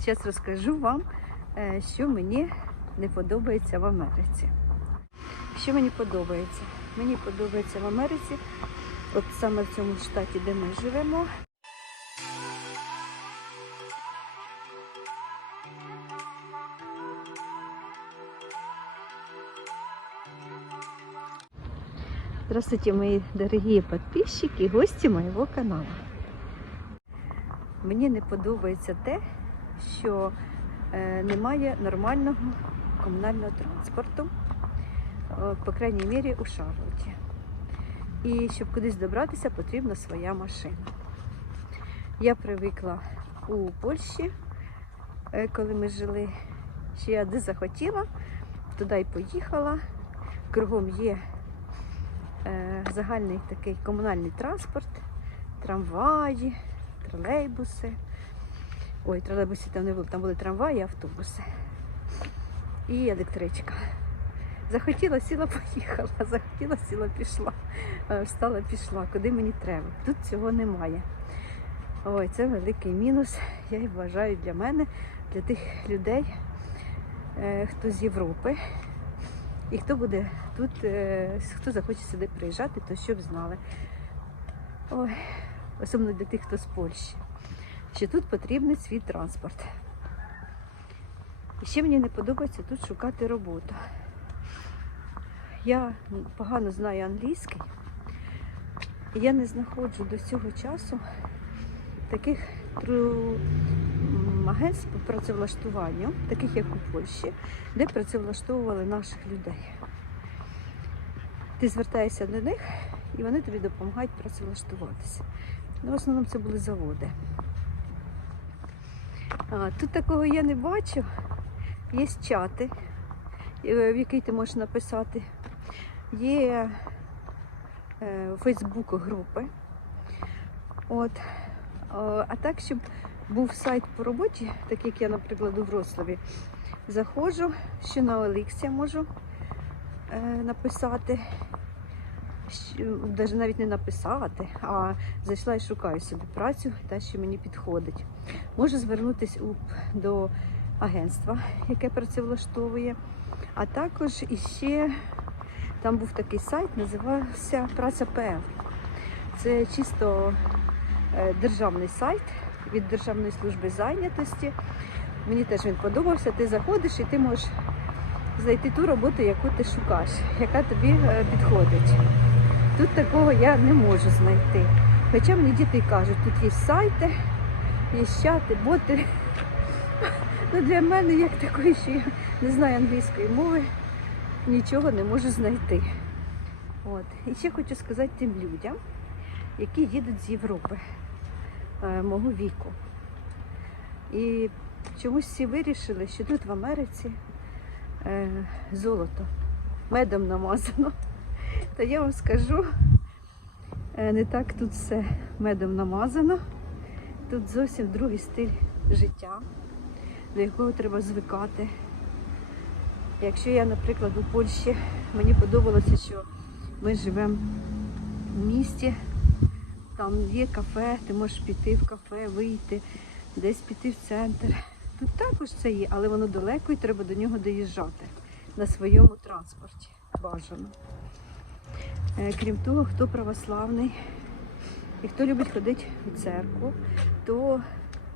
Зараз розкажу вам, е, що мені не подобається в Америці. Що мені подобається? Мені подобається в Америці, от саме в цьому штаті, де ми живемо. Здравствуйте, мои дорогие подписчики, гості моєго каналу. Мені не подобається те, що е, немає нормального комунального транспорту, е, по крайній мірі у Шарлоті. І щоб кудись добратися, потрібна своя машина. Я привикла у Польщі, е, коли ми жили, що я де захотіла, туди й поїхала. Кругом є загальний такий комунальний транспорт, трамваї, тролейбуси. Ой, тролейбусів там не було, там були трамваї автобуси. І електричка. Захотіла, сіла, поїхала, захотіла, сіла, пішла. Е, Встала, пішла, куди мені треба. Тут цього немає. Ой, це великий мінус, я і вважаю для мене, для тих людей, е, хто з Європи. І хто буде тут, е, хто захоче сюди приїжджати, то щоб знали. Ой, особливо для тих, хто з Польщі, що тут потрібний свій транспорт. І ще мені не подобається тут шукати роботу. Я погано знаю англійський, і я не знаходжу до цього часу таких агентств по працевлаштуванню, таких як у Польщі, де працевлаштовували наших людей. Ти звертаєшся до них, і вони тобі допомагають працевлаштуватися. Ну, в основному це були заводи. Тут такого я не бачу. Є чати, е, в який ти можеш написати. Є е, у групи. От. А так, щоб був сайт по роботі, так як я, наприклад, у Вроцлаві, заходжу, що на Оліксі можу е, написати, навіть не написати, а зайшла і шукаю собі працю, та, що мені підходить. Можу звернутися до агентства, яке працевлаштовує, а також іще там був такий сайт, називався Праця Праця.пл. Це чисто е, державний сайт від Державної служби зайнятості. Мені теж він подобався. Ти заходиш і ти можеш знайти ту роботу, яку ти шукаєш, яка тобі е, підходить. Тут такого я не можу знайти. Хоча мені діти кажуть, тут є сайти, є чати, боти. Ну, для мене, як такої, що я не знаю англійської мови, нічого не можу знайти. От. І ще хочу сказати тим людям, які їдуть з Європи е, мого віку. І чомусь всі вирішили, що тут в Америці е, золото медом намазано. Та я вам скажу, е, не так тут все медом намазано. Тут зовсім другий стиль життя, до якого треба звикати. Якщо я, наприклад, у Польщі, мені подобалося, що ми живемо в місті, там є кафе, ти можеш піти в кафе, вийти, десь піти в центр. Тут також це є, але воно далеко і треба до нього доїжджати на своєму транспорті. Бажано. Е, Крім того, хто православний і хто любить ходити в церкву, то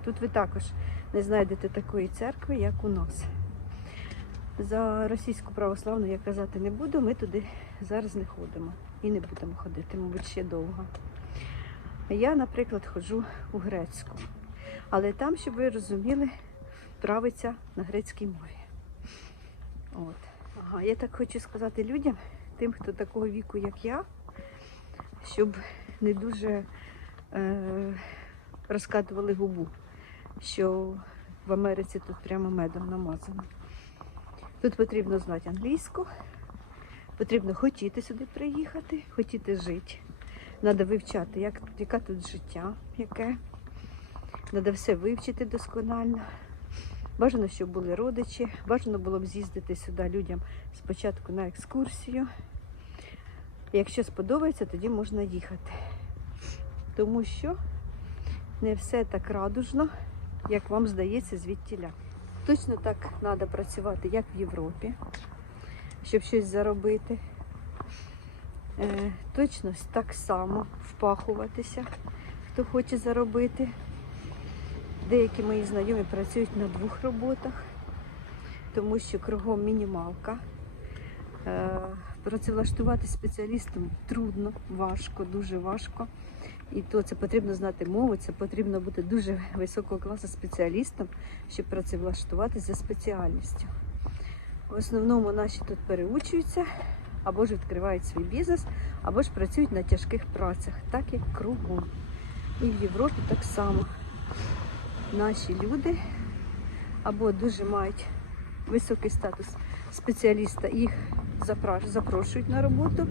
тут ви також не знайдете такої церкви, як у нас. За російську православну я казати не буду, ми туди зараз не ходимо і не будемо ходити, мабуть, ще довго. Я, наприклад, ходжу у грецьку, але там, щоб ви розуміли, правиться на грецькій мові. От. Ага, я так хочу сказати людям, тим, хто такого віку, як я, щоб не дуже е, розкатували губу, що в Америці тут прямо медом намазано. Тут потрібно знати англійську, потрібно хотіти сюди приїхати, хотіти жити. Треба вивчати, як, яке тут життя, яке. Треба все вивчити досконально. Бажано, щоб були родичі. Бажано було б з'їздити сюди людям спочатку на екскурсію. Якщо сподобається, тоді можна їхати. Тому що не все так радужно, як вам здається, звідтіля. Точно так треба працювати, як в Європі, щоб щось заробити. Е, точно так само впахуватися, хто хоче заробити. Деякі мої знайомі працюють на двох роботах, тому що кругом мінімалка. Е, Працевлаштувати спеціалістом трудно, важко, дуже важко. І то це потрібно знати мову, це потрібно бути дуже високого класу спеціалістом, щоб працевлаштувати за спеціальністю. В основному наші тут переучуються, або ж відкривають свій бізнес, або ж працюють на тяжких працях, так як кругом. І в Європі так само наші люди або дуже мають високий статус спеціаліста, їх запрошують на роботу.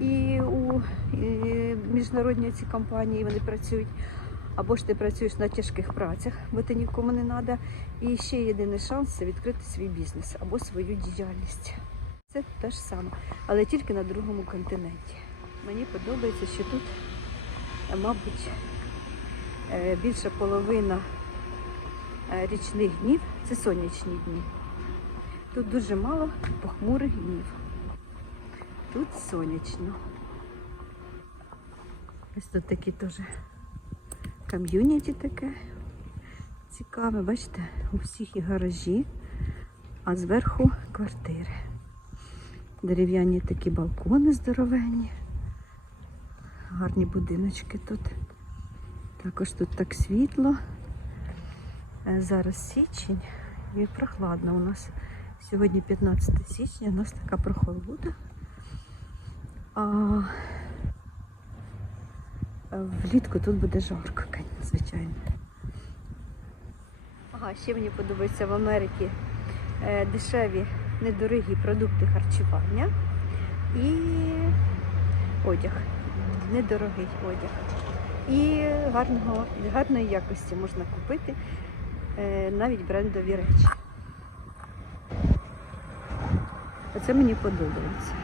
І у міжнародні ці компанії вони працюють. Або ж ти працюєш на тяжких працях, бо ти нікому не треба. І ще єдиний шанс це відкрити свій бізнес або свою діяльність. Це те ж саме, але тільки на другому континенті. Мені подобається, що тут, мабуть, е, більша половина річних днів це сонячні дні. Тут дуже мало похмурих днів. Тут сонячно. Ось тут такі теж ком'юніті таке цікаве. Бачите, у всіх є гаражі, а зверху квартири. Дерев'яні такі балкони здоровенні. Гарні будиночки тут. Також тут так світло. Е, Зараз січень і прохладно у нас. Сьогодні 15 січня, у нас така прохолода. А е, влітку тут буде жарко, звичайно. Ага, ще мені подобається в Америці е, дешеві, недорогі продукти харчування і одяг. Недорогий одяг. І гарного, гарної якості можна купити навіть брендові речі. Оце мені подобається.